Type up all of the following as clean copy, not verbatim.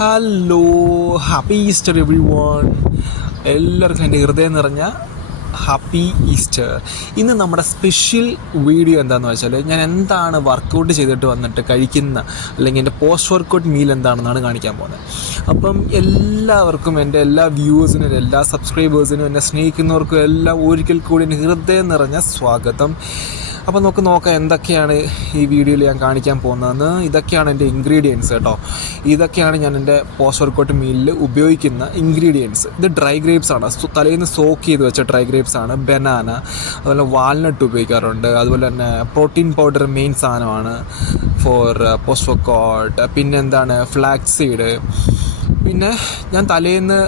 Hello, happy Easter every one. എല്ലാവർക്കും എൻ്റെ ഹൃദയം നിറഞ്ഞ ഹാപ്പി ഈസ്റ്റർ. ഇന്ന് നമ്മുടെ സ്പെഷ്യൽ വീഡിയോ എന്താണെന്ന് വെച്ചാൽ, ഞാൻ എന്താണ് വർക്കൗട്ട് ചെയ്തിട്ട് വന്നിട്ട് കഴിക്കുന്ന, അല്ലെങ്കിൽ എൻ്റെ പോസ്റ്റ് വർക്കൗട്ട് മീൽ എന്താണെന്നാണ് കാണിക്കാൻ പോകുന്നത്. അപ്പം എല്ലാവർക്കും, എൻ്റെ എല്ലാ വ്യൂവേഴ്സിനും, എല്ലാ സബ്സ്ക്രൈബേഴ്സിനും, എന്നെ സ്നേഹിക്കുന്നവർക്കും എല്ലാം ഒരിക്കൽ കൂടി എൻ്റെ ഹൃദയം നിറഞ്ഞ സ്വാഗതം. അപ്പോൾ നമുക്ക് നോക്കാം എന്തൊക്കെയാണ് ഈ വീഡിയോയിൽ ഞാൻ കാണിക്കാൻ പോകുന്നതെന്ന്. ഇതൊക്കെയാണ് എൻ്റെ ഇൻഗ്രീഡിയൻസ് കേട്ടോ. ഇതൊക്കെയാണ് ഞാൻ എൻ്റെ പോസ്റ്റ് വർക്കൗട്ട് മീലിൽ ഉപയോഗിക്കുന്ന ഇൻഗ്രീഡിയൻസ്. ഇത് ഡ്രൈ ഗ്രേപ്സ് ആണ്, തലേന്ന് സോക്ക് ചെയ്ത് വെച്ച ഡ്രൈ ഗ്രേപ്സ് ആണ്. ബനാന, അതുപോലെ വാൾനട്ട് ഉപയോഗിക്കാറുണ്ട്. അതുപോലെ തന്നെ പ്രോട്ടീൻ പൗഡർ മെയിൻ സാധനമാണ് ഫോർ പോസ്റ്റ് വർക്കൗട്ട്. പിന്നെ എന്താണ്, ഫ്ലാക്സ് സീഡ്. പിന്നെ ഞാൻ തലേന്ന്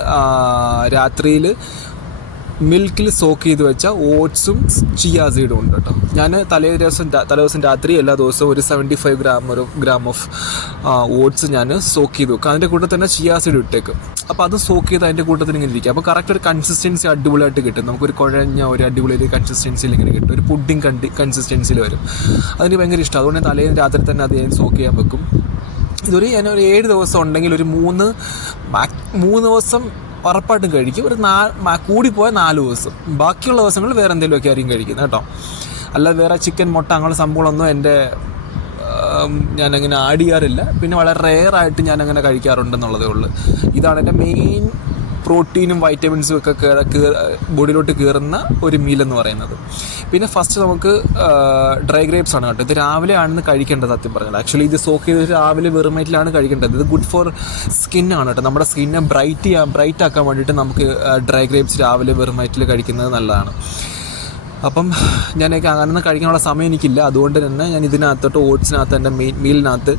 രാത്രിയിൽ മിൽക്കിൽ സോക്ക് ചെയ്ത് വെച്ച ഓട്സും ചിയാ സീഡും ഉണ്ട് കേട്ടോ. ഞാൻ തലേദിവസം രാത്രി എല്ലാ ദിവസവും ഒരു 75 ഗ്രാം ഓഫ് ഓട്സ് ഞാൻ സോക്ക് ചെയ്ത് വെക്കും. അതിൻ്റെ കൂട്ടത്തിൽ തന്നെ ചിയാ സീഡ് ഇട്ടേക്കും. അപ്പോൾ അത് സോക്ക് ചെയ്ത് അതിൻ്റെ കൂട്ടത്തിൽ ഇങ്ങനെ ഇരിക്കും. അപ്പോൾ കറക്റ്റ് ഒരു കൺസിസ്റ്റൻസി അടിപൊളിയായിട്ട് കിട്ടും. നമുക്കൊരു കുഴഞ്ഞ ഒരു അടിപൊളി ഒരു കൺസിസ്റ്റൻസിയിൽ ഇങ്ങനെ കിട്ടും. ഒരു പുഡിങ് കൺസിസ്റ്റൻസിയിൽ വരും. അതിന് ഭയങ്കര ഇഷ്ടം. അതുകൊണ്ട് തലേന്ന് രാത്രി തന്നെ അത് ഞാൻ സോക്ക് ചെയ്യാൻ വെക്കും. ഞാനൊരു 7 ദിവസം ഉണ്ടെങ്കിൽ ഒരു 3 ദിവസം ഉറപ്പായിട്ടും കഴിക്കും. കൂടിപ്പോയാൽ 4 ദിവസം. ബാക്കിയുള്ള ദിവസങ്ങളിൽ വേറെ എന്തെങ്കിലുമൊക്കെ ആയിരിക്കും കഴിക്കുന്നത് കേട്ടോ. അല്ലാതെ വേറെ ചിക്കൻ, മുട്ട അങ്ങനെ സംഭവങ്ങളൊന്നും ഞാനങ്ങനെ ആഡ് ചെയ്യാറില്ല. പിന്നെ വളരെ റെയറായിട്ട് ഞാനങ്ങനെ കഴിക്കാറുണ്ടെന്നുള്ളതേ ഉള്ളൂ. ഇതാണ് എൻ്റെ മെയിൻ പ്രോട്ടീനും വൈറ്റമിൻസും ഒക്കെ ബോഡിയിലോട്ട് കയറുന്ന ഒരു മീലെന്ന് പറയുന്നത്. പിന്നെ ഫസ്റ്റ് നമുക്ക് ഡ്രൈ ഗ്രേപ്സ് ആണ് കേട്ടോ. ഇത് രാവിലെ ആണെന്ന് കഴിക്കേണ്ടത് സത്യം പറഞ്ഞത്. ആക്ച്വലി ഇത് സോക്ക് ചെയ്ത് രാവിലെ വെറും വയറ്റിലാണ് കഴിക്കേണ്ടത്. ഇത് ഗുഡ് ഫോർ സ്കിന്നാണ് കേട്ടോ. നമ്മുടെ സ്കിന്നെ ബ്രൈറ്റ് ആക്കാൻ വേണ്ടിയിട്ട് നമുക്ക് ഡ്രൈ ഗ്രേപ്സ് രാവിലെ വെറും വയറ്റിൽ കഴിക്കുന്നത് നല്ലതാണ്. അപ്പം ഞാനൊക്കെ അങ്ങനെ കഴിക്കാനുള്ള സമയം എനിക്കില്ല. അതുകൊണ്ട് തന്നെ ഞാൻ ഇതിനകത്തോട്ട് ഓട്സിനകത്ത്, എൻ്റെ മീലിനകത്ത്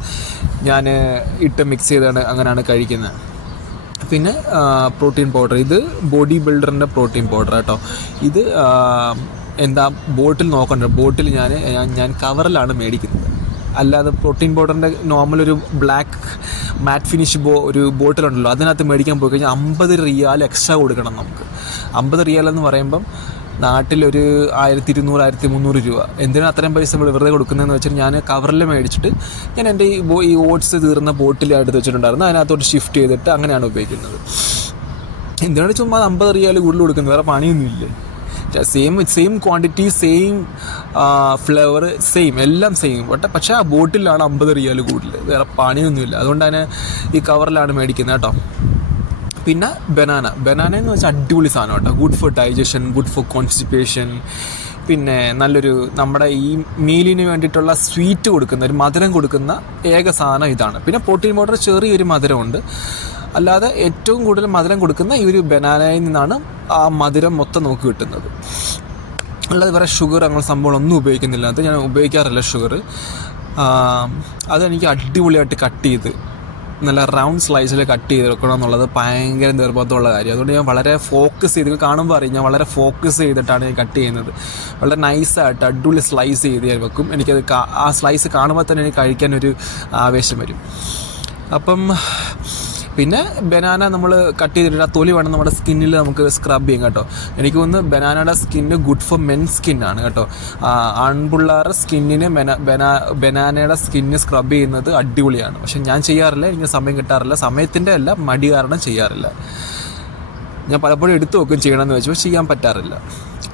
ഞാൻ ഇട്ട് മിക്സ് ചെയ്താണ് അങ്ങനെയാണ് കഴിക്കുന്നത്. പിന്നെ പ്രോട്ടീൻ പൗഡർ, ഇത് ബോഡി ബിൽഡറിൻ്റെ പ്രോട്ടീൻ പൗഡർ കേട്ടോ. ഇത് ബോട്ടിൽ നോക്കണ്ട. ബോട്ടിൽ ഞാൻ കവറിലാണ് മേടിക്കുന്നത്. അല്ലാതെ പ്രോട്ടീൻ പൗഡറിൻ്റെ നോർമൽ ഒരു ബ്ലാക്ക് മാറ്റ് ഫിനിഷ് ഒരു ബോട്ടിലുണ്ടല്ലോ, അതിനകത്ത് മേടിക്കാൻ പോയി കഴിഞ്ഞാൽ 50 റിയാൽ എക്സ്ട്രാ കൊടുക്കണം നമുക്ക്. 50 റിയാൽ എന്ന് പറയുമ്പം നാട്ടിലൊരു 1200-1300 രൂപ. എന്തിനാണ് അത്രയും പൈസ വെറുതെ കൊടുക്കുന്നതെന്ന് വെച്ചാൽ, ഞാൻ കവറിൽ മേടിച്ചിട്ട് ഞാൻ എൻ്റെ ഈ ഓട്സ് തീർന്ന ബോട്ടിൽ എടുത്ത് വെച്ചിട്ടുണ്ടായിരുന്നു. അതിനകത്തോട്ട് ഷിഫ്റ്റ് ചെയ്തിട്ട് അങ്ങനെയാണ് ഉപയോഗിക്കുന്നത്. എന്തിനാണ് ചുമ്മാ 50 റിയാൽ കൂടുതൽ കൊടുക്കുന്നത്? വേറെ പണിയൊന്നുമില്ല. സെയിം ക്വാണ്ടിറ്റി, സെയിം ഫ്ലേവർ, എല്ലാം സെയിം. പക്ഷേ ആ ബോട്ടിലാണ് 50 റിയാൽ കൂടുതൽ. വേറെ പണിയൊന്നുമില്ല. അതുകൊണ്ടാണ് ഈ കവറിലാണ് മേടിക്കുന്നത് കേട്ടോ. പിന്നെ ബനാന എന്ന് വെച്ചാൽ അടിപൊളി സാധനം കേട്ടോ. Good for digestion, good for constipation. പിന്നെ നല്ലൊരു നമ്മുടെ ഈ മീലിന് വേണ്ടിയിട്ടുള്ള സ്വീറ്റ് കൊടുക്കുന്ന, ഒരു മധുരം കൊടുക്കുന്ന ഏക സാധനം ഇതാണ്. പിന്നെ പ്രോട്ടീൻ പൗഡർ ചെറിയൊരു മധുരമുണ്ട്. അല്ലാതെ ഏറ്റവും കൂടുതൽ മധുരം കൊടുക്കുന്ന ഈ ഒരു ബനാനയിൽ നിന്നാണ് ആ മധുരം മൊത്തം നമുക്ക് കിട്ടുന്നത്. അല്ലാതെ വേറെ ഷുഗർ അങ്ങനെ സംഭവങ്ങളൊന്നും ഉപയോഗിക്കുന്നില്ല. അത് ഞാൻ ഉപയോഗിക്കാറില്ല ഷുഗർ. അതെനിക്ക് അടിപൊളിയായിട്ട് കട്ട് ചെയ്ത് നല്ല റൗണ്ട് സ്ലൈസിൽ കട്ട് ചെയ്ത് വെക്കണം എന്നുള്ളത് ഭയങ്കര നിർബന്ധമുള്ള കാര്യം. അതുകൊണ്ട് ഞാൻ വളരെ ഫോക്കസ് ചെയ്ത്, കാണുമ്പോൾ അറിയാം ഞാൻ വളരെ ഫോക്കസ് ചെയ്തിട്ടാണ് ഞാൻ കട്ട് ചെയ്യുന്നത്. വളരെ നൈസായിട്ട് അടിപൊളി സ്ലൈസ് ചെയ്ത് ഞാൻ വെക്കും. എനിക്കത് ആ സ്ലൈസ് കാണുമ്പോൾ തന്നെ എനിക്ക് കഴിക്കാനൊരു ആവേശം വരും. അപ്പം പിന്നെ ബനാന നമ്മൾ കട്ട് ചെയ്തിട്ട് ആ തൊലി വേണം നമ്മുടെ സ്കിന്നിൽ നമുക്ക് സ്ക്രബ് ചെയ്യും കേട്ടോ. എനിക്ക് തോന്നുന്നു ബനാനയുടെ സ്കിന്ന് ഗുഡ് ഫോർ മെൻ സ്കിന്നാണ് കേട്ടോ. ആൺപിള്ളേരുടെ സ്കിന്നിന് ബനാനയുടെ സ്കിന്ന് സ്ക്രബ് ചെയ്യുന്നത് അടിപൊളിയാണ്. പക്ഷെ ഞാൻ ചെയ്യാറില്ല, എനിക്ക് സമയം കിട്ടാറില്ല. സമയത്തിൻ്റെ അല്ല, മടി കാരണം ചെയ്യാറില്ല. ഞാൻ പലപ്പോഴും എടുത്തു നോക്കും ചെയ്യണമെന്ന് വെച്ചു, പക്ഷെ ചെയ്യാൻ പറ്റാറില്ല.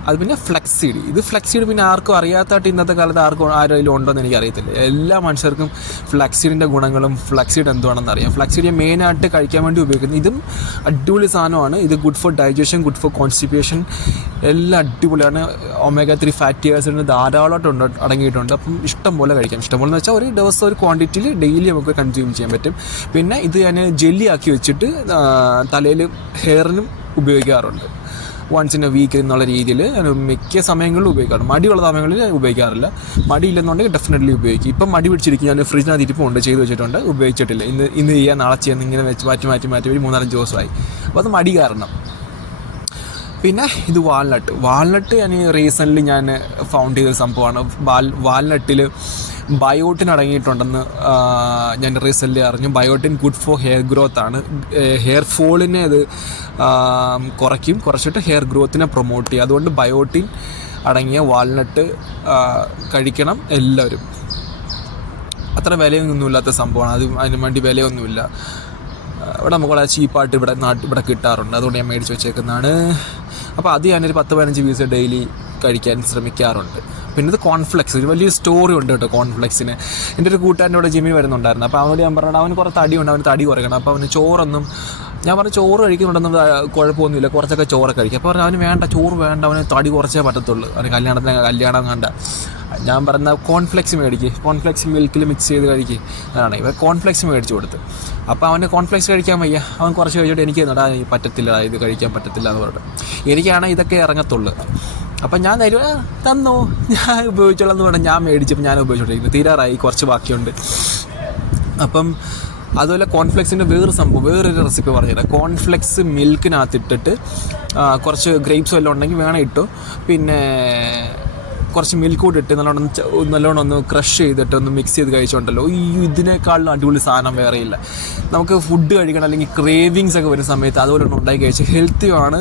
അത് പിന്നെ ഫ്ലെക്സീഡ്. ഇത് ഫ്ലെക്സീഡ് പിന്നെ ആർക്കും അറിയാത്തതായിട്ട് ഇന്നത്തെ കാലത്ത് ആരെങ്കിലും ഉണ്ടോയെന്ന് എനിക്കറിയത്തില്ല. എല്ലാ മനുഷ്യർക്കും ഫ്ലെക്സീഡിൻ്റെ ഗുണങ്ങളും ഫ്ലെക്സീഡ് എന്തുവാണെന്ന് അറിയാം. ഫ്ലെക്സീഡ് മെയിനായിട്ട് കഴിക്കാൻ വേണ്ടി ഉപയോഗിക്കുന്നത്. ഇതും അടിപൊളി സാധനമാണ്. ഇത് good for digestion, good for constipation, എല്ലാം അടിപൊളിയാണ്. omega-3 ഫാറ്റി ആസിഡിന് ധാരാളമായിട്ട് അടങ്ങിയിട്ടുണ്ട്. അപ്പം ഇഷ്ടം പോലെ കഴിക്കാം. ഇഷ്ടം പോലെ എന്ന് വെച്ചാൽ ഒരു ദിവസം ഒരു ക്വാണ്ടിറ്റിയിൽ ഡെയിലി നമുക്ക് കൺസ്യൂം ചെയ്യാൻ പറ്റും. പിന്നെ ഇത് ഞാൻ ജെല്ലി ആക്കി വെച്ചിട്ട് തലയിൽ ഹെയറിനും ഉപയോഗിക്കാറുണ്ട്. വൺസ് ഇൻ എ വീക്ക് എന്നുള്ള രീതിയിൽ ഞാൻ മിക്ക സമയങ്ങളിലും ഉപയോഗിക്കാറുണ്ട്. മടിയുള്ള സമയങ്ങളിൽ ഞാൻ ഉപയോഗിക്കാറില്ല. മടിയില്ലെന്നുണ്ടെങ്കിൽ ഡെഫിനറ്റ്ലി ഉപയോഗിക്കും. ഇപ്പം മടി പിടിച്ചിരിക്കും. ഞാൻ ഫ്രിഡ്ജിനകത്ത് ഇരിപ്പുണ്ട്, ചെയ്ത് വെച്ചിട്ടുണ്ട്, ഉപയോഗിച്ചിട്ടില്ല. ഇന്ന് ചെയ്യാൻ, നാളെ ചെയ്യാൻ, ഇങ്ങനെ മാറ്റി ഒരു 3-4 ദിവസമായി. അപ്പോൾ അത് മടി കാരണം. പിന്നെ ഇത് വാൾനട്ട് ഞാൻ റീസെൻ്റ്ലി ഫൗണ്ട് ചെയ്തൊരു സംഭവമാണ്. വാൾനട്ടിൽ ബയോട്ടിൻ അടങ്ങിയിട്ടുണ്ടെന്ന് ഞാൻ റീസെൻ്റ്ലി അറിഞ്ഞു. Biotin good for hair growth ആണ്. ഹെയർ ഫോളിനെ അത് കുറച്ചിട്ട് ഹെയർ ഗ്രോത്തിനെ പ്രൊമോട്ട് ചെയ്യുക. അതുകൊണ്ട് ബയോട്ടിൻ അടങ്ങിയ വാൾനട്ട് കഴിക്കണം എല്ലാവരും. അത്ര വിലയൊന്നുമില്ലാത്ത സംഭവമാണ്. അതിന് വേണ്ടി വിലയൊന്നുമില്ല. ഇവിടെ നമുക്ക് വളരെ ചീപ്പായിട്ട് ഇവിടെ കിട്ടാറുണ്ട്. അതുകൊണ്ട് ഞാൻ മേടിച്ച് വെച്ചേക്കുന്നതാണ്. അപ്പോൾ അത് ഞാനൊരു 10-15 പീസ് ഡെയിലി കഴിക്കാൻ ശ്രമിക്കാറുണ്ട്. പിന്നെ ഇത് കോൺഫ്ലെക്സ്, ഒരു വലിയ സ്റ്റോറി ഉണ്ട് കേട്ടോ കോൺഫ്ലെക്സിന്. എൻ്റെ ഒരു കൂട്ടുകാരൻ്റെ കൂടെ ജിമ്മിൽ വരുന്നുണ്ടായിരുന്നു. അപ്പോൾ അവനോട് ഞാൻ പറഞ്ഞത് അവന് കുറേ തടിയുണ്ട്, അവന് തടി കുറയ്ക്കണം. അപ്പോൾ അവന് ചോറൊന്നും, ഞാൻ പറഞ്ഞു ചോറ് കഴിക്കുന്നുണ്ടെന്നും കുഴപ്പമൊന്നുമില്ല, കുറച്ചൊക്കെ ചോറ് കഴിക്കും. അപ്പോൾ അവന് വേണ്ട, ചോറ് വേണ്ട, അവന് തടി കുറച്ചേ പറ്റത്തുള്ളൂ, അവന് കല്യാണം കണ്ട. ഞാൻ പറഞ്ഞ കോൺഫ്ലെക്സ് മേടിക്കുക, കോൺഫ്ലെക്സ് മിൽക്കിൽ മിക്സ് ചെയ്ത് കഴിക്കുക. അതാണ് ഇവ കോൺഫ്ലെക്സ് മേടിച്ച് കൊടുത്ത്. അപ്പോൾ അവന് കോൺഫ്ലെക്സ് കഴിക്കാൻ വയ്യ, അവൻ കുറച്ച് കഴിച്ചിട്ട് എനിക്ക് പറ്റത്തില്ല, ഇത് കഴിക്കാൻ പറ്റത്തില്ല എന്ന് പറഞ്ഞിട്ട്. എനിക്കാണെങ്കിൽ ഇതൊക്കെ ഇറങ്ങത്തുള്ളൂ. അപ്പം ഞാൻ തന്നു, ഞാൻ ഉപയോഗിച്ചോളാം എന്ന് പറഞ്ഞാൽ ഞാൻ മേടിച്ചപ്പോൾ ഞാൻ ഉപയോഗിച്ചോണ്ടിരിക്കുന്നു. തീരാറായി, കുറച്ച് ബാക്കിയുണ്ട്. അപ്പം അതുപോലെ കോൺഫ്ലെക്സിൻ്റെ വേറൊരു റെസിപ്പി പറഞ്ഞുതരാം. കോൺഫ്ലെക്സ് മിൽക്കിനകത്തിട്ടിട്ട് കുറച്ച് ഗ്രേപ്സ് വല്ലതും ഉണ്ടെങ്കിൽ വേണം ഇട്ടു, പിന്നെ കുറച്ച് മിൽക്ക് കൂടി ഇട്ട് നല്ലോണം ഒന്ന് ക്രഷ് ചെയ്തിട്ട് ഒന്ന് മിക്സ് ചെയ്ത് കഴിച്ചോണ്ടല്ലോ, ഇതിനേക്കാളും അടിപൊളി സാധനം വേറെയില്ല. നമുക്ക് ഫുഡ് കഴിക്കണം അല്ലെങ്കിൽ ക്രേവിങ്സ് ഒക്കെ വരുന്ന സമയത്ത് അതുപോലെ ഒന്ന് ഉണ്ടാക്കി കഴിച്ച് ഹെൽത്തിയാണ്.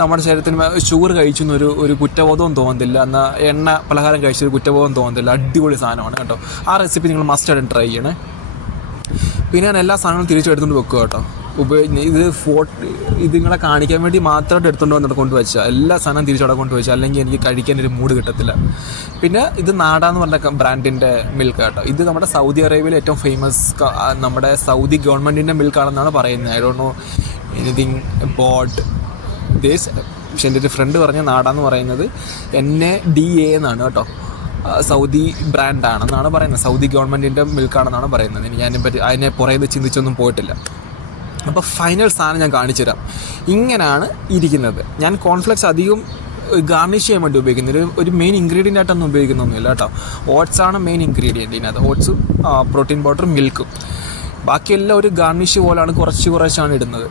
നമ്മുടെ ശരീരത്തിന് ഷുഗർ കഴിച്ചെന്നൊരു കുറ്റബോധവും തോന്നുന്നില്ല, എന്നാൽ എണ്ണ പലഹാരം കഴിച്ചൊരു കുറ്റബോധം തോന്നുന്നില്ല. അടിപൊളി സാധനമാണ് കേട്ടോ. ആ റെസിപ്പി നിങ്ങൾ മസ്റ്റായിട്ട് ട്രൈ ചെയ്യണേ. പിന്നെ ഞാൻ എല്ലാ സാധനങ്ങളും തിരിച്ചെടുത്തുകൊണ്ട് വെക്കുക കേട്ടോ. ഇത് നിങ്ങളെ കാണിക്കാൻ വേണ്ടി മാത്രമായിട്ട് എടുത്തുകൊണ്ട് വന്നിട്ട് കൊണ്ടുവച്ചാൽ എല്ലാ സാധനം തിരിച്ചവിടെ കൊണ്ടുവച്ചാൽ, അല്ലെങ്കിൽ എനിക്ക് കഴിക്കാനൊരു മൂഡ് കിട്ടത്തില്ല. പിന്നെ ഇത് നാടാന്ന് പറഞ്ഞ ബ്രാൻഡിൻ്റെ മിൽക്ക് കേട്ടോ. ഇത് നമ്മുടെ സൗദി അറേബ്യയിൽ ഏറ്റവും ഫേമസ്, നമ്മുടെ സൗദി ഗവൺമെൻറ്റിൻ്റെ മിൽക്കാണെന്നാണ് പറയുന്നത്. I don't know anything about this. പക്ഷെ എൻ്റെ ഒരു ഫ്രണ്ട് പറഞ്ഞ നാടാന്ന് പറയുന്നത് NADA എന്നാണ് കേട്ടോ. സൗദി ബ്രാൻഡാണെന്നാണ് പറയുന്നത്, സൗദി ഗവൺമെൻറ്റിൻ്റെ മിൽക്കാണെന്നാണ് പറയുന്നത്. എനിക്ക് അതിനെ പുറകെ ചിന്തിച്ചൊന്നും പോയിട്ടില്ല. അപ്പോൾ ഫൈനൽ സാധനം ഞാൻ കാണിച്ചു തരാം. ഇങ്ങനെയാണ് ഇരിക്കുന്നത്. ഞാൻ കോൺഫ്ലെക്സ് അധികം ഗാർണിഷ് ചെയ്യാൻ വേണ്ടി ഉപയോഗിക്കുന്നത്, ഒരു മെയിൻ ഇൻഗ്രീഡിയൻ്റ് ആയിട്ടൊന്നും ഉപയോഗിക്കുന്നൊന്നുമില്ല കേട്ടോ. ഓട്സാണ് മെയിൻ ഇൻഗ്രീഡിയൻറ്റ് ഇതിനകത്ത്, ഓട്സും പ്രോട്ടീൻ പൗഡറും മിൽക്കും. ബാക്കിയെല്ലാം ഒരു ഗാർണിഷ് പോലെയാണ്, കുറച്ചാണ് ഇടുന്നത്.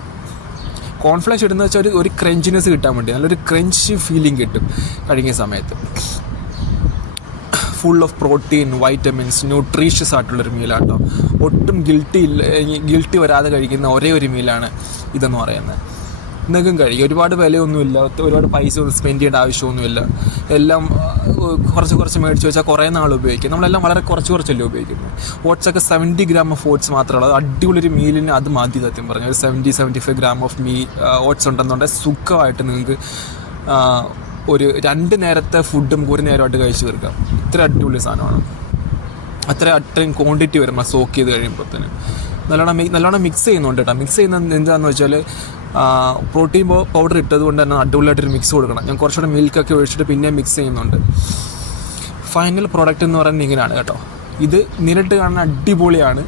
കോൺഫ്ലെക്സ് ഇടുന്നത് വെച്ചാൽ ഒരു ക്രഞ്ചിനെസ് കിട്ടാൻ വേണ്ടി, നല്ലൊരു ക്രഞ്ച് ഫീലിംഗ് കിട്ടും കഴിക്കുന്ന സമയത്ത്. Full of protein, vitamins, nutritious ആയിട്ടുള്ളൊരു മീലാട്ടോ. ഒട്ടും ഗിൽട്ടി വരാതെ കഴിക്കുന്ന ഒരേ ഒരു മീലാണ് ഇതെന്ന് പറയുന്നത്. നിങ്ങൾക്കും കഴിയും, ഒരുപാട് വിലയൊന്നുമില്ല, ഒരുപാട് പൈസ ഒന്നും സ്പെൻഡ് ചെയ്യേണ്ട ആവശ്യമൊന്നുമില്ല. എല്ലാം കുറച്ച് മേടിച്ച് വെച്ചാൽ കുറേ നാൾ ഉപയോഗിക്കും. നമ്മളെല്ലാം വളരെ കുറച്ചല്ലേ ഉപയോഗിക്കുന്നത്. ഓട്സൊക്കെ 70 ഗ്രാം ഓഫ് ഓട്സ് മാത്രമേ ഉള്ളൂ. അടിപൊളി ഒരു മീലിന് അത് മതി. സത്യം പറഞ്ഞാൽ ഒരു 70-75 ഗ്രാം ഓഫ് ഓട്സ് ഉണ്ടെന്നുണ്ടെങ്കിൽ സുഖമായിട്ട് നിങ്ങൾക്ക് ഒരു 2 നേരത്തെ ഫുഡും ഒരു നേരമായിട്ട് കഴിച്ച് തീർക്കാം. ഇത്ര അടിപൊളി സാധനമാണ്. അത്രയും ക്വാണ്ടിറ്റി വരും സോക്ക് ചെയ്ത് കഴിയുമ്പോഴത്തേന്. നല്ലോണം മിക്സ് ചെയ്യുന്നുണ്ട് കേട്ടോ. മിക്സ് ചെയ്യുന്നത് എന്താണെന്ന് വെച്ചാൽ പ്രോട്ടീൻ പൗഡർ ഇട്ടത് കൊണ്ട് തന്നെ അടിപൊളിയായിട്ടൊരു മിക്സ് കൊടുക്കണം. ഞാൻ കുറച്ചുകൂടെ മിൽക്കൊക്കെ ഒഴിച്ചിട്ട് പിന്നെ മിക്സ് ചെയ്യുന്നുണ്ട്. ഫൈനൽ പ്രോഡക്റ്റ് എന്ന് പറയുന്നത് ഇങ്ങനെയാണ് കേട്ടോ. ഇത് നേരിട്ട് കാണാൻ അടിപൊളിയാണ്,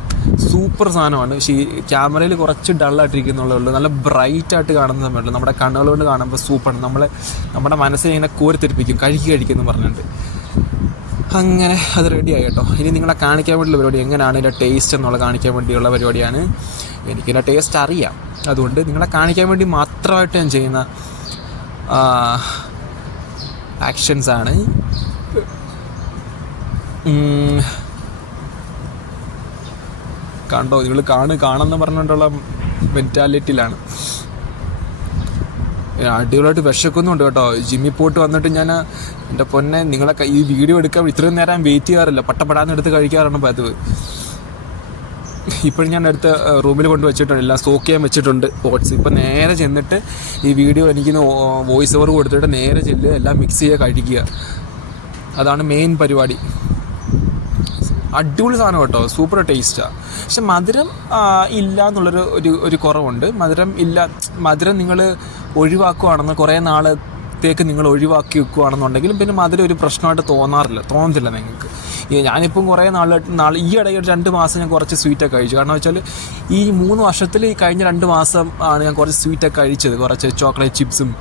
സൂപ്പർ സാധനമാണ്. പക്ഷേ ഈ ക്യാമറയിൽ കുറച്ച് ഡള്ളായിട്ടിരിക്കുന്നുള്ളൂ. നല്ല ബ്രൈറ്റായിട്ട് കാണുന്ന സമയമുള്ളൂ. നമ്മുടെ കണ്ണുകൾ കൊണ്ട് കാണുമ്പോൾ സൂപ്പറാണ്. നമ്മുടെ മനസ്സിനെ ഇങ്ങനെ കോരിത്തെരിപ്പിക്കും, കഴിക്കുന്നു പറഞ്ഞിട്ട്. അങ്ങനെ അത് റെഡിയായി കേട്ടോ. ഇനി നിങ്ങളെ കാണിക്കാൻ വേണ്ടിയുള്ള പരിപാടി, എങ്ങനെയാണ് ഇതിൻ്റെ ടേസ്റ്റ് എന്നുള്ളത് കാണിക്കാൻ വേണ്ടിയുള്ള പരിപാടിയാണ്. എനിക്കിതിൻ്റെ ടേസ്റ്റ് അറിയാം, അതുകൊണ്ട് നിങ്ങളെ കാണിക്കാൻ വേണ്ടി മാത്രമായിട്ട് ഞാൻ ചെയ്യുന്ന ആക്ഷൻസാണ്. കണ്ടോ, നിങ്ങൾ കാണുമെന്ന് പറഞ്ഞുകൊണ്ടുള്ള മെൻറ്റാലിറ്റിയിലാണ്. അടിപൊളിയായിട്ട് വിശക്കുന്നുണ്ട് കേട്ടോ. ജിമ്മിൽ പോയിട്ട് വന്നിട്ട് ഞാൻ എൻ്റെ പൊന്നെ, നിങ്ങളെ ഈ വീഡിയോ എടുക്കാൻ ഇത്രയും നേരം വെയിറ്റ് ചെയ്യാറില്ല, പട്ടപ്പെടാന്ന് എടുത്ത് കഴിക്കാറാണ് പതിവ്. ഇപ്പോഴും ഞാൻ എടുത്ത് റൂമിൽ കൊണ്ട് വെച്ചിട്ടുണ്ട്, എല്ലാം സ്റ്റോക്ക് ചെയ്യാൻ വെച്ചിട്ടുണ്ട് ഓട്സ്. ഇപ്പം നേരെ ചെന്നിട്ട് ഈ വീഡിയോ എനിക്കിന്ന് വോയിസ് ഓവർ കൊടുത്തിട്ട് നേരെ ചെല്ലുക, എല്ലാം മിക്സ് ചെയ്യുക, കഴിക്കുക. അതാണ് മെയിൻ പരിപാടി. അടിപൊളി സാധനം കേട്ടോ, സൂപ്പർ ടേസ്റ്റാണ്. പക്ഷെ മധുരം ഇല്ല എന്നുള്ളൊരു കുറവുണ്ട്. മധുരം നിങ്ങൾ ഒഴിവാക്കുകയാണെന്ന് കുറേ നാളത്തേക്ക് നിങ്ങൾ ഒഴിവാക്കി വെക്കുകയാണെന്നുണ്ടെങ്കിലും പിന്നെ മധുരം ഒരു പ്രശ്നമായിട്ട് തോന്നത്തില്ല നിങ്ങൾക്ക്. ഞാനിപ്പം കുറേ നാൾ ഈ ഇടയ്ക്ക് 2 മാസം ഞാൻ കുറച്ച് സ്വീറ്റൊക്കെ കഴിച്ചു. കാരണം വെച്ചാൽ ഈ 3 വർഷത്തിൽ ഈ കഴിഞ്ഞ 2 മാസം ആണ് ഞാൻ കുറച്ച് സ്വീറ്റൊക്കെ കഴിച്ചത്. കുറച്ച് ചോക്ലേറ്റ് ചിപ്സും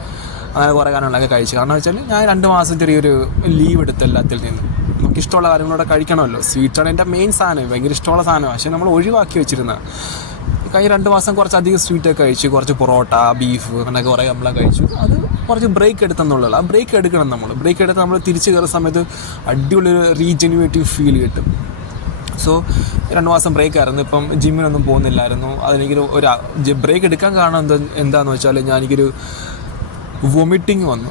അങ്ങനെ കുറേ കാര്യങ്ങളൊക്കെ കഴിച്ചു. കാരണം വെച്ചാൽ ഞാൻ 2 മാസം ചെറിയൊരു ലീവ് എടുത്ത് എല്ലാത്തിൽ നിന്നും. നമുക്ക് ഇഷ്ടമുള്ള കാര്യങ്ങളോടെ കഴിക്കണമല്ലോ. സ്വീറ്റ്സാണ് എൻ്റെ മെയിൻ സാധനം, ഭയങ്കര ഇഷ്ടമുള്ള സാധനമാണ്. പക്ഷേ നമ്മൾ ഒഴിവാക്കി വെച്ചിരുന്ന കഴിഞ്ഞ 2 മാസം കുറച്ചധികം സ്വീറ്റൊക്കെ കഴിച്ചു. കുറച്ച് പൊറോട്ട, ബീഫ് അങ്ങനെയൊക്കെ കുറേ നമ്മളെ കഴിച്ചു. അത് കുറച്ച് ബ്രേക്ക് എടുത്തെന്നുള്ളത്. ആ ബ്രേക്ക് എടുക്കണം. ബ്രേക്ക് എടുത്ത് നമ്മൾ തിരിച്ച് കയറുന്ന സമയത്ത് അടിപൊളി റീജനുവേറ്റീവ് ഫീൽ കിട്ടും. സോ 2 മാസം ബ്രേക്ക് ആയിരുന്നു. ഇപ്പം ജിമ്മിനൊന്നും പോകുന്നില്ലായിരുന്നു. അതെനിക്കൊരു ബ്രേക്ക് എടുക്കാൻ കാരണം എന്താണെന്ന് വെച്ചാൽ എനിക്കൊരു വൊമിറ്റിങ് വന്നു.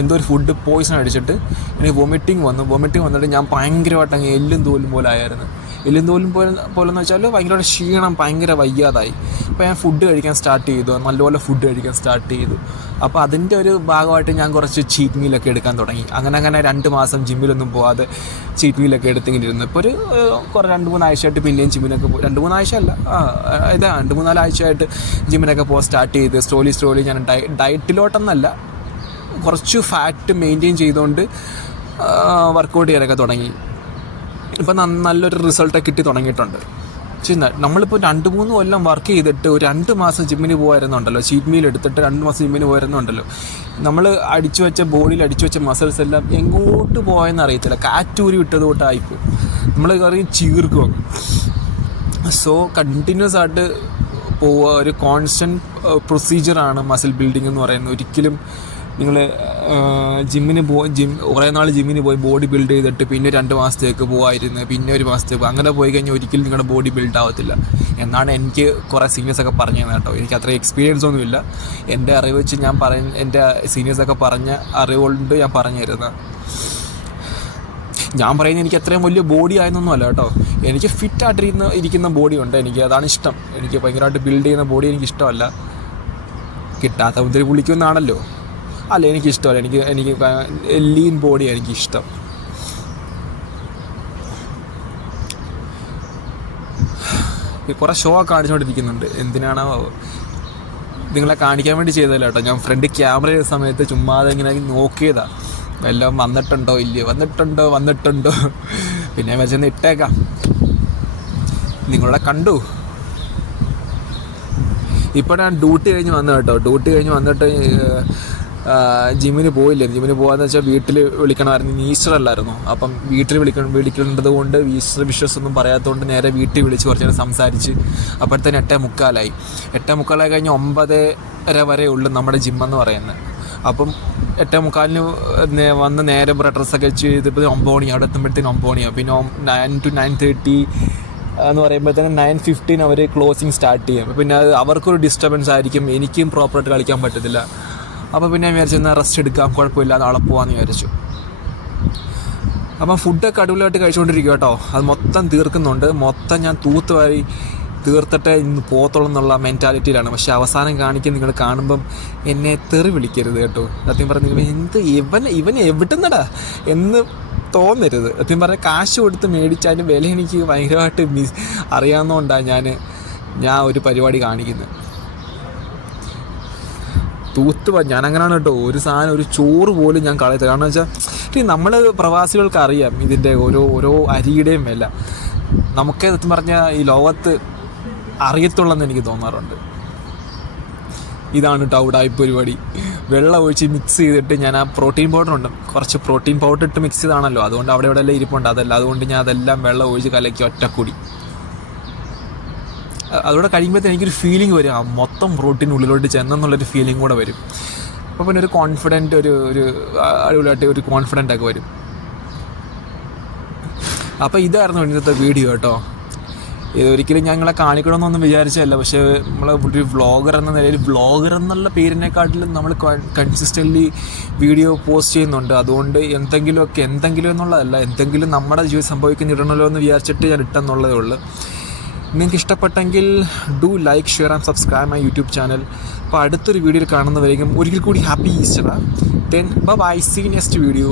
എന്തോ ഒരു ഫുഡ് പോയിസൺ അടിച്ചിട്ട് എനിക്ക് വൊമിറ്റിങ് വന്നിട്ട് ഞാൻ ഭയങ്കരമായിട്ട് എല്ലും തോലും പോലെ ആയിരുന്നു. എല്ലും തോലും പോലെന്ന് വെച്ചാൽ ഭയങ്കരമായിട്ട് ക്ഷീണം, ഭയങ്കര വയ്യാതായി. അപ്പോൾ ഞാൻ ഫുഡ് കഴിക്കാൻ സ്റ്റാർട്ട് ചെയ്തു, നല്ലപോലെ ഫുഡ് കഴിക്കാൻ സ്റ്റാർട്ട് ചെയ്തു. അപ്പോൾ അതിൻ്റെ ഒരു ഭാഗമായിട്ട് ഞാൻ കുറച്ച് ചീറ്റ് മീലൊക്കെ എടുക്കാൻ തുടങ്ങി. അങ്ങനെ 2 മാസം ജിമ്മിലൊന്നും പോകാതെ ചീറ്റ് മീലൊക്കെ എടുത്തിങ്ങനെ ഇരുന്നു. ഇപ്പോൾ ഒരു 2-3 ആഴ്ചയായിട്ട് പിന്നെയും ജിമ്മിനൊക്കെ 2-3 ആഴ്ച അല്ല, 2-3-4 ആഴ്ചയായിട്ട് ജിമ്മിനൊക്കെ പോകാൻ സ്റ്റാർട്ട് ചെയ്ത് സ്ലോലി ഞാൻ ഡയറ്റിലോട്ടൊന്നല്ല, കുറച്ച് ഫാറ്റ് മെയിൻറ്റെയിൻ ചെയ്തുകൊണ്ട് വർക്കൗട്ട് ചെയ്യാനൊക്കെ തുടങ്ങി. ഇപ്പം നല്ലൊരു റിസൾട്ടൊക്കെ കിട്ടി തുടങ്ങിയിട്ടുണ്ട്. പക്ഷേ നമ്മളിപ്പോൾ 2-3 കൊല്ലം വർക്ക് ചെയ്തിട്ട് ഒരു 2 മാസം ജിമ്മിന് പോകുമായിരുന്നുണ്ടല്ലോ, ചീറ്റ് മീൽ എടുത്തിട്ട് 2 മാസം ജിമ്മിന് പോയിരുന്നുണ്ടല്ലോ, നമ്മൾ ബോഡിയിൽ അടിച്ചു വെച്ച മസിൽസ് എല്ലാം എങ്ങോട്ട് പോയെന്ന് അറിയത്തില്ല, കാറ്റൂരി വിട്ടത് തൊട്ടായിപ്പോൾ നമ്മൾ കയറി ചീർക്കും. സോ കണ്ടിന്യൂസ് ആയിട്ട് പോവുക, ഒരു കോൺസ്റ്റൻറ്റ് പ്രൊസീജിയറാണ് മസിൽ ബിൽഡിംഗ് എന്ന് പറയുന്നത്. ഒരിക്കലും നിങ്ങൾ കുറേ നാൾ ജിമ്മിന് പോയി ബോഡി ബിൽഡ് ചെയ്തിട്ട് പിന്നെ 2 മാസത്തേക്ക് പോകാതിരുന്ന് പിന്നെ 1 മാസത്തേക്ക് അങ്ങനെ പോയി കഴിഞ്ഞാൽ ഒരിക്കലും നിങ്ങളുടെ ബോഡി ബിൽഡ് ആവത്തില്ല എന്നാണ് എനിക്ക് കുറേ സീനിയേഴ്സൊക്കെ പറഞ്ഞു തന്നത് കേട്ടോ. എനിക്ക് അത്ര എക്സ്പീരിയൻസ് ഒന്നുമില്ല, എൻ്റെ അറിവ് വെച്ച് എൻ്റെ സീനിയേഴ്സൊക്കെ പറഞ്ഞ അറിവുകൊണ്ട് ഞാൻ പറഞ്ഞു തരുന്നത്. ഞാൻ പറയുന്നത് എനിക്ക് അത്രയും വലിയ ബോഡി ആയെന്നൊന്നുമല്ല കേട്ടോ, എനിക്ക് ഫിറ്റായിട്ട് ഇരിക്കുന്ന ബോഡി ഉണ്ട്, എനിക്ക് അതാണ് ഇഷ്ടം. എനിക്ക് ഭയങ്കരമായിട്ട് ബിൽഡ് ചെയ്യുന്ന ബോഡി എനിക്ക് ഇഷ്ടമല്ല. കിട്ടാത്ത മുന്തിരി പുളിക്കുമെന്നാണല്ലോ, അല്ല എനിക്കിഷ്ടമല്ല. എനിക്ക് ലീൻ ബോഡി എനിക്കിഷ്ടം. കുറേ ഷോ കാണിച്ചുകൊണ്ടിരിക്കുന്നുണ്ട്, എന്തിനാണോ നിങ്ങളെ കാണിക്കാൻ വേണ്ടി ചെയ്തതല്ല കേട്ടോ. ഞാൻ ഫ്രണ്ട് ക്യാമറ ചെയ്ത സമയത്ത് ചുമ്മാതെ ഇങ്ങനെ നോക്കിയതാണ്, എല്ലാം വന്നിട്ടുണ്ടോ ഇല്ലയോ, വന്നിട്ടുണ്ടോ പിന്നെ വെച്ചെന്ന് ഇട്ടേക്കാം. നിങ്ങളുടെ കണ്ടു. ഇപ്പോൾ ഞാൻ ഡ്യൂട്ടി കഴിഞ്ഞ് വന്നു കേട്ടോ. ഡ്യൂട്ടി കഴിഞ്ഞ് വന്നിട്ട് ജിമ്മിന് പോകാമെന്ന് വെച്ചാൽ വീട്ടിൽ വിളിക്കണമായിരുന്നു, ഈസ്റ്റർ അല്ലായിരുന്നു. അപ്പം വീട്ടിൽ വിളിക്കേണ്ടത് കൊണ്ട് ഈസ്റ്റർ വിഷസ് ഒന്നും പറയാത്തതുകൊണ്ട് നേരെ വീട്ടിൽ വിളിച്ച് കുറച്ച് നേരം സംസാരിച്ച് അപ്പോഴത്തേന് 8:45 8:45 കഴിഞ്ഞ് 9:30 വരെ ഉള്ളു നമ്മുടെ ജിമ്മെന്ന് പറയുന്നത്. അപ്പം 8:45 വന്ന് നേരെ ഡ്രസ്സൊക്കെ വെച്ച് ചെയ്തപ്പോൾ 9 മണി, അവിടെ എത്തുമ്പോഴത്തേന് 9 മണിയാവും. പിന്നെ 9 to 9:30 എന്ന് പറയുമ്പോഴത്തേനും 9:15 അവർ ക്ലോസിങ് സ്റ്റാർട്ട് ചെയ്യും. പിന്നെ അത് അവർക്കൊരു ഡിസ്റ്റർബൻസ് ആയിരിക്കും, എനിക്കും പ്രോപ്പറായിട്ട് കളിക്കാൻ പറ്റത്തില്ല. അപ്പോൾ പിന്നെ ഞാൻ വിചാരിച്ചു എന്നാൽ റെസ്റ്റ് എടുക്കാം, കുഴപ്പമില്ല, നാളെ പോകാമെന്ന് വിചാരിച്ചു. അപ്പം ഫുഡൊക്കെ അടിപൊളിയായിട്ട് കഴിച്ചുകൊണ്ടിരിക്കും കേട്ടോ. അത് മൊത്തം തീർക്കുന്നുണ്ട്, മൊത്തം ഞാൻ തൂത്തുവാരി തീർത്തിട്ടേ ഇന്ന് പോകത്തുള്ളൂ എന്നുള്ള മെൻറ്റാലിറ്റിയിലാണ്. പക്ഷേ അവസാനം നിങ്ങൾ കാണുമ്പം എന്നെ തെറി വിളിക്കരുത് കേട്ടോ. സത്യം പറഞ്ഞാൽ ഇവൻ എവിടുന്നടാ എന്ന് തോന്നരുത്. സത്യം പറഞ്ഞാൽ കാശ് കൊടുത്ത് മേടിച്ചതിൻ്റെ വില എനിക്ക് ഭയങ്കരമായിട്ട് അറിയാവുന്നതുകൊണ്ടാണ് ഞാൻ ഒരു പരിപാടി കാണിക്കുന്നത്. ഞാനങ്ങനെയാണ് കേട്ടോ. ഒരു സാധനം, ഒരു ചോറ് പോലും ഞാൻ കളയത്തില്ല. കാരണം വെച്ചാൽ നമ്മൾ പ്രവാസികൾക്ക് അറിയാം ഇതിൻ്റെ ഓരോ അരിയുടെയും വില. നമുക്കേ സത്യം പറഞ്ഞാൽ ഈ ലോകത്ത് അറിയത്തുള്ളെന്ന് എനിക്ക് തോന്നാറുണ്ട്. ഇതാണ് ടൗഡായി പരിപാടി. വെള്ളം ഒഴിച്ച് മിക്സ് ചെയ്തിട്ട് ഞാൻ ആ പ്രോട്ടീൻ പൗഡർ ഉണ്ട്, കുറച്ച് പ്രോട്ടീൻ പൗഡർ ഇട്ട് മിക്സ് ചെയ്താണല്ലോ, അതുകൊണ്ട് അവിടെ എല്ലാം ഇരിപ്പുണ്ട്. അതുകൊണ്ട് ഞാൻ അതെല്ലാം വെള്ളം ഒഴിച്ച് കലക്കി ഒറ്റക്കൂടി. അതോടെ കഴിയുമ്പോഴത്തേന് എനിക്കൊരു ഫീലിംഗ് വരും, ആ മൊത്തം പ്രോട്ടീൻ ഉള്ളിലോട്ട് ചെന്നെന്നുള്ളൊരു ഫീലിംഗ് കൂടെ വരും. അപ്പോൾ പിന്നെ ഒരു കോൺഫിഡൻറ്റ്, ഒരു അടിപൊളിയായിട്ട് ഒരു കോൺഫിഡൻ്റ് വരും. അപ്പോൾ ഇതായിരുന്നു ഇന്നത്തെ വീഡിയോ കേട്ടോ. ഇതൊരിക്കലും ഞങ്ങളെ കാണിക്കണമെന്നൊന്നും വിചാരിച്ചതല്ല, പക്ഷേ ഒരു വ്ളോഗർ എന്ന നിലയിൽ, വ്ളോഗർ എന്നുള്ള പേരിനെക്കാട്ടിലും നമ്മൾ കൺസിസ്റ്റൻ്റ്ലി വീഡിയോ പോസ്റ്റ് ചെയ്യുന്നുണ്ട്. അതുകൊണ്ട് എന്തെങ്കിലും എന്നുള്ളതല്ല, എന്തെങ്കിലും നമ്മുടെ ജീവിതം സംഭവിക്കുന്നിടണമല്ലോ എന്ന് വിചാരിച്ചിട്ട് ഞാൻ ഇട്ടെന്നുള്ളതേ ഉള്ളൂ. നിങ്ങൾക്ക് ഇഷ്ടപ്പെട്ടെങ്കിൽ do like, share and subscribe my YouTube channel. അപ്പോൾ അടുത്തൊരു വീഡിയോയിൽ കാണുന്നവരേക്കും ഒരിക്കൽ കൂടി happy Easter. Then bye, see next video.